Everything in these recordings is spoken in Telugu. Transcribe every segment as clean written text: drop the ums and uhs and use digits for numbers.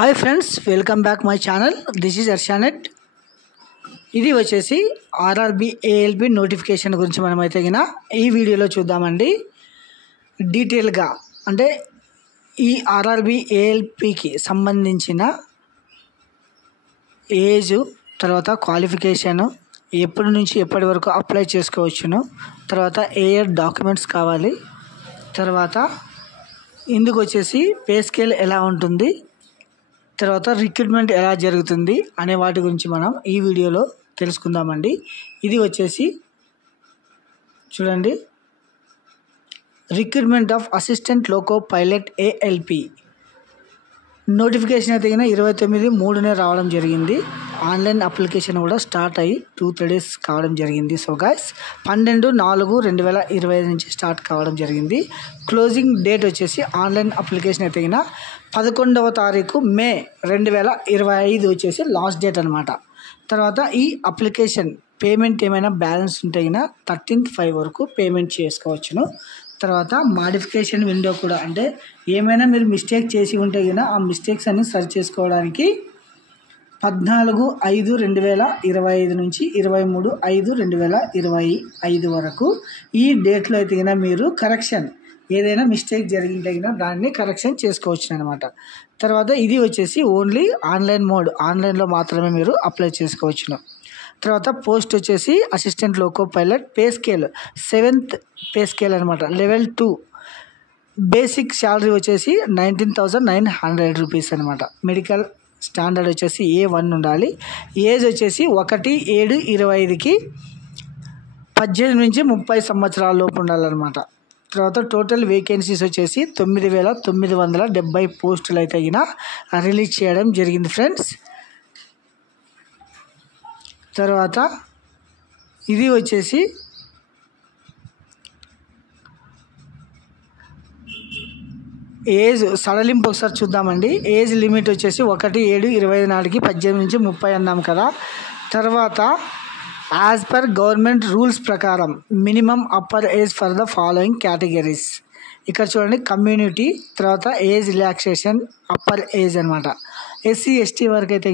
Hi friends, welcome back my channel. This is అర్షానెట్. ఇది వచ్చేసి ఆర్ఆర్బి ఏఎల్పి నోటిఫికేషన్ గురించి మనమైతే ఈ వీడియోలో చూద్దామండి. డీటెయిల్గా అంటే ఈ ఆర్ఆర్బి ఏఎల్పికి సంబంధించిన ఏజ్, తర్వాత క్వాలిఫికేషను, ఎప్పటి నుంచి ఎప్పటి వరకు అప్లై చేసుకోవచ్చును, తర్వాత ఏ డాక్యుమెంట్స్ కావాలి, తర్వాత ఇందుకు వచ్చేసి పే స్కేల్ ఎలా ఉంటుంది, తర్వాత రిక్రూట్మెంట్ ఎలా జరుగుతుంది అనే వాటి గురించి మనం ఈ వీడియోలో తెలుసుకుందామండి. ఇది వచ్చేసి చూడండి, recruitment of assistant loco pilot ALP notification అయితే 29/3 రావడం జరిగింది. ఆన్లైన్ అప్లికేషన్ కూడా స్టార్ట్ అయ్యి 2-3 డేస్ కావడం జరిగింది. సో గైస్ 12/4/2025 నుంచి స్టార్ట్ కావడం జరిగింది. క్లోజింగ్ డేట్ వచ్చేసి ఆన్లైన్ అప్లికేషన్ అయితే 11వ తారీఖు మే 2025 వచ్చేసి లాస్ట్ డేట్ అనమాట. తర్వాత ఈ అప్లికేషన్ పేమెంట్ ఏమైనా బ్యాలెన్స్ ఉంటే 13/5 వరకు పేమెంట్ చేసుకోవచ్చును. తర్వాత మాడిఫికేషన్ విండో కూడా, అంటే ఏమైనా మీరు మిస్టేక్ చేసి ఉంటే ఆ మిస్టేక్స్ అన్ని సరి చేసుకోవడానికి 14/5/2025 నుంచి 23/5/2025 వరకు ఈ డేట్లో అయితే మీరు కరెక్షన్ ఏదైనా మిస్టేక్ జరిగింటే దాన్ని కరెక్షన్ చేసుకోవచ్చు అనమాట. తర్వాత ఇది వచ్చేసి ఓన్లీ ఆన్లైన్ మోడ్, ఆన్లైన్లో మాత్రమే మీరు అప్లై చేసుకోవచ్చును. తర్వాత పోస్ట్ వచ్చేసి assistant loco pilot, pay scale 7th pay scale అనమాట, లెవెల్ 2. బేసిక్ శాలరీ వచ్చేసి 19,900 రూపీస్ అనమాట. మెడికల్ స్టాండర్డ్ వచ్చేసి A1 ఉండాలి. ఏజ్ వచ్చేసి 1/7/25కి 18 నుంచి 30 సంవత్సరాల లోపు ఉండాలన్నమాట. తర్వాత టోటల్ వేకెన్సీస్ వచ్చేసి 9,970 పోస్టులు అయితే రిలీజ్ చేయడం జరిగింది ఫ్రెండ్స్. తర్వాత ఇది వచ్చేసి ఏజ్ సడలింపు ఒకసారి చూద్దామండి. ఏజ్ లిమిట్ వచ్చేసి 1/7/25 నాటికి 18 నుంచి 30 అన్నాం కదా. తర్వాత యాజ్ పర్ గవర్నమెంట్ రూల్స్ ప్రకారం minimum upper age for the following categories. ఇక్కడ చూడండి, కమ్యూనిటీ, తర్వాత ఏజ్ రిలాక్సేషన్, అప్పర్ ఏజ్ అనమాట. SC ST వరకు అయితే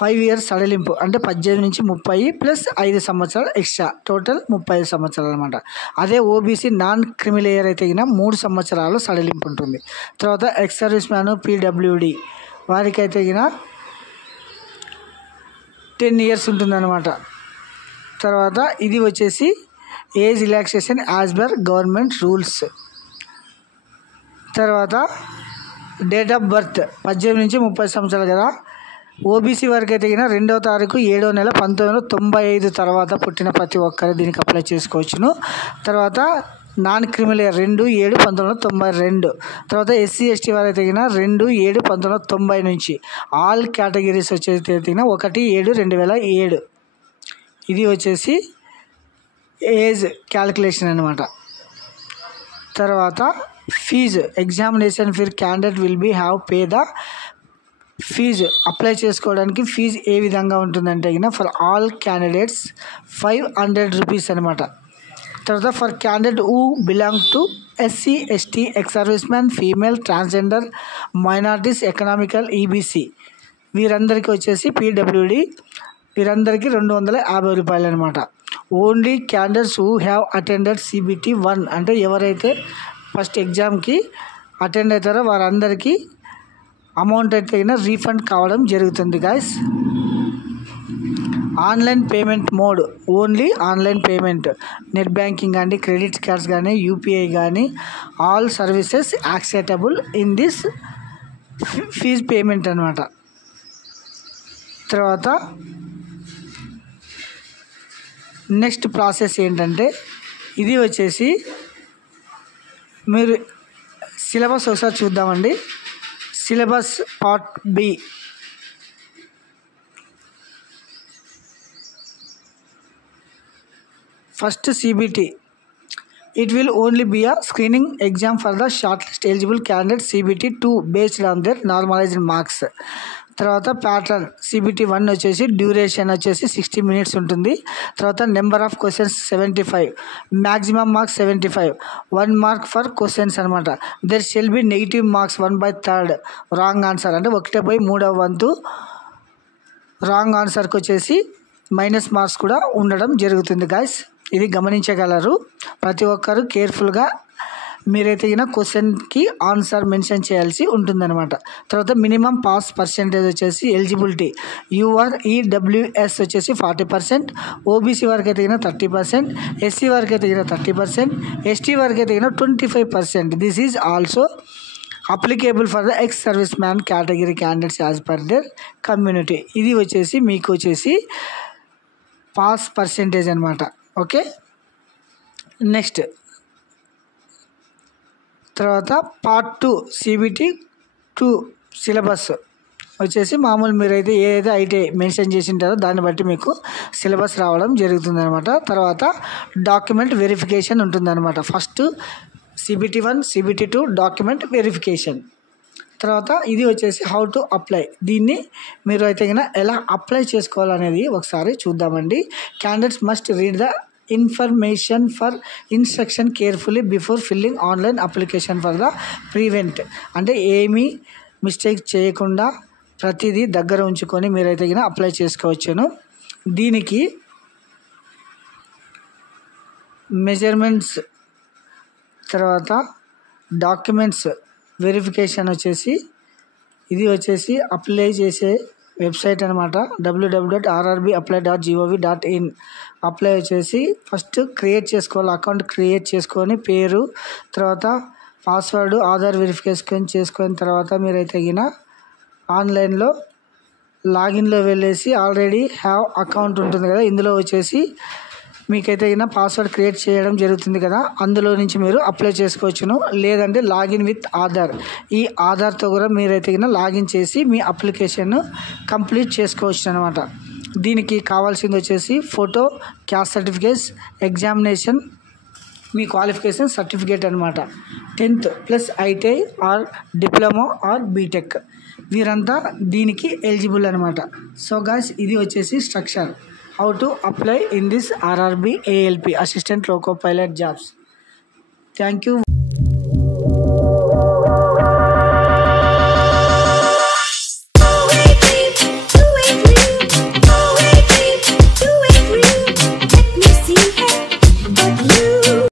5 years సడలింపు, అంటే 18 నుంచి 30 ప్లస్ 5 సంవత్సరాలు ఎక్స్ట్రా, టోటల్ 35 సంవత్సరాలు అనమాట. అదే OBC నాన్ క్రిమిలేయర్ అయితే 3 సంవత్సరాలు సడలింపు ఉంటుంది. తర్వాత ఎక్స్ సర్వీస్ మ్యాన్, PWD వారికి అయితే 10 years ఉంటుందన్నమాట. తర్వాత ఇది వచ్చేసి age relaxation as per government rules. తర్వాత డేట్ ఆఫ్ బర్త్ 18 నుంచి 30 సంవత్సరాలు కదా. OBC వరకు అయితే 2వ తారీఖు 7వ నెల 1995 తర్వాత పుట్టిన ప్రతి ఒక్కరు దీనికి అప్లై చేసుకోవచ్చును. తర్వాత నాన్ క్రిమిలేయర్ 2/7/1992. తర్వాత SC ST వారు అయితే 2/7/1990 నుంచి. ఆల్ కేటగిరీస్ వచ్చేసి 1/7/2007. ఇది వచ్చేసి ఏజ్ క్యాలిక్యులేషన్ అనమాట. తర్వాత fee examination for candidate will be have pay the fee. Apply చేసుకోవడానికి ఫీజు ఏ విధంగా ఉంటుందంటే ఫర్ ఆల్ క్యాండిడేట్స్ 500 రూపీస్ అనమాట. తర్వాత for candidate who belong to SC ST, ex service man, female, transgender, minorities, economical, EBC వీరందరికీ వచ్చేసి PWD వీరందరికీ 250 రూపాయలు అనమాట. Only candidates who have attended CBT 1, అంటే ఎవరైతే ఫస్ట్ ఎగ్జామ్కి అటెండ్ అవుతారో వారందరికీ అమౌంట్ అయితే రీఫండ్ కావడం జరుగుతుంది guys. Online payment mode, only online payment, net banking కానీ, క్రెడిట్ కార్డ్స్ కానీ, UPI కానీ, all services acceptable in this fee payment అనమాట. తర్వాత నెక్స్ట్ ప్రాసెస్ ఏంటంటే ఇది వచ్చేసి మీరు సిలబస్ ఒకసారి చూద్దామండి. Syllabus part B. First CBT. It will only be a screening exam for the shortlist eligible candidate CBT 2 based on their normalized marks. తర్వాత ప్యాటర్న్ CBT 1 వచ్చేసి డ్యూరేషన్ వచ్చేసి 60 మినిట్స్ ఉంటుంది. తర్వాత number of questions 75, maximum marks 75, 1 mark for questions అనమాట. There shall be negative marks 1/3 wrong answer, అంటే 1/3 వంతు రాంగ్ ఆన్సర్కి వచ్చేసి మైనస్ మార్క్స్ కూడా ఉండడం జరుగుతుంది గైస్. ఇది గమనించగలరు. ప్రతి ఒక్కరు కేర్ఫుల్గా మీరైతే క్వశ్చన్కి ఆన్సర్ మెన్షన్ చేయాల్సి ఉంటుందన్నమాట. తర్వాత మినిమం పాస్ పర్సెంటేజ్ వచ్చేసి ఎలిజిబిలిటీ UREWS వచ్చేసి 40%, OBC వారికి అయితే 30%, SC వారికి అయితే 30%, ST వారికి అయితే 25%. This is also applicable for the ex service man category candidates as per their community. ఇది వచ్చేసి మీకు వచ్చేసి పాస్ పర్సెంటేజ్ అనమాట. ఓకే, నెక్స్ట్ తర్వాత పార్ట్ 2 CBT 2 సిలబస్ వచ్చేసి మామూలు మీరైతే ఏదైతే ఐటీఐ మెన్షన్ చేసి ఉంటారో దాన్ని బట్టి మీకు సిలబస్ రావడం జరుగుతుందన్నమాట. తర్వాత డాక్యుమెంట్ వెరిఫికేషన్ ఉంటుందన్నమాట. First CBT 1 CBT 2 document verification. తర్వాత ఇది వచ్చేసి హౌ టు అప్లై. దీన్ని మీరు అయితే ఎలా అప్లై చేసుకోవాలనేది ఒకసారి చూద్దామండి. Candidates must read the information for instruction carefully before filling online application for the prevent. అంటే ఏమీ మిస్టేక్ చేయకుండా ప్రతిదీ దగ్గర ఉంచుకొని మీరైతే అప్లై చేసుకోవచ్చును. దీనికి మెజర్మెంట్స్ తర్వాత డాక్యుమెంట్స్ వెరిఫికేషన్ వచ్చేసి ఇది వచ్చేసి అప్లై చేసే వెబ్సైట్ అనమాట. www.rrbapply.gov.in. అప్లై వచ్చేసి ఫస్ట్ క్రియేట్ చేసుకోవాలి, అకౌంట్ క్రియేట్ చేసుకొని పేరు తర్వాత పాస్వర్డ్ ఆధార్ వెరిఫికేషన్ చేసుకున్న తర్వాత మీరైతే ఆన్లైన్లో లాగిన్లో వెళ్ళేసి ఆల్రెడీ హ్యావ్ అకౌంట్ ఉంటుంది కదా, ఇందులో వచ్చేసి మీకైతే పాస్వర్డ్ క్రియేట్ చేయడం జరుగుతుంది కదా, అందులో నుంచి మీరు అప్లై చేసుకోవచ్చును. లేదంటే లాగిన్ విత్ ఆధార్, ఈ ఆధార్తో కూడా మీరైతే లాగిన్ చేసి మీ అప్లికేషన్ కంప్లీట్ చేసుకోవచ్చు అనమాట. దీనికి కావాల్సింది వచ్చేసి ఫోటో, క్యాస్ట్ సర్టిఫికేట్స్, ఎగ్జామినేషన్, మీ క్వాలిఫికేషన్ సర్టిఫికేట్ అనమాట. 10th plus ITI or diploma or BTech వీరంతా దీనికి ఎలిజిబుల్ అనమాట. సో గాయ్స్, ఇది వచ్చేసి structure how to apply in this RRB ALP assistant loco pilot jobs. Thank you.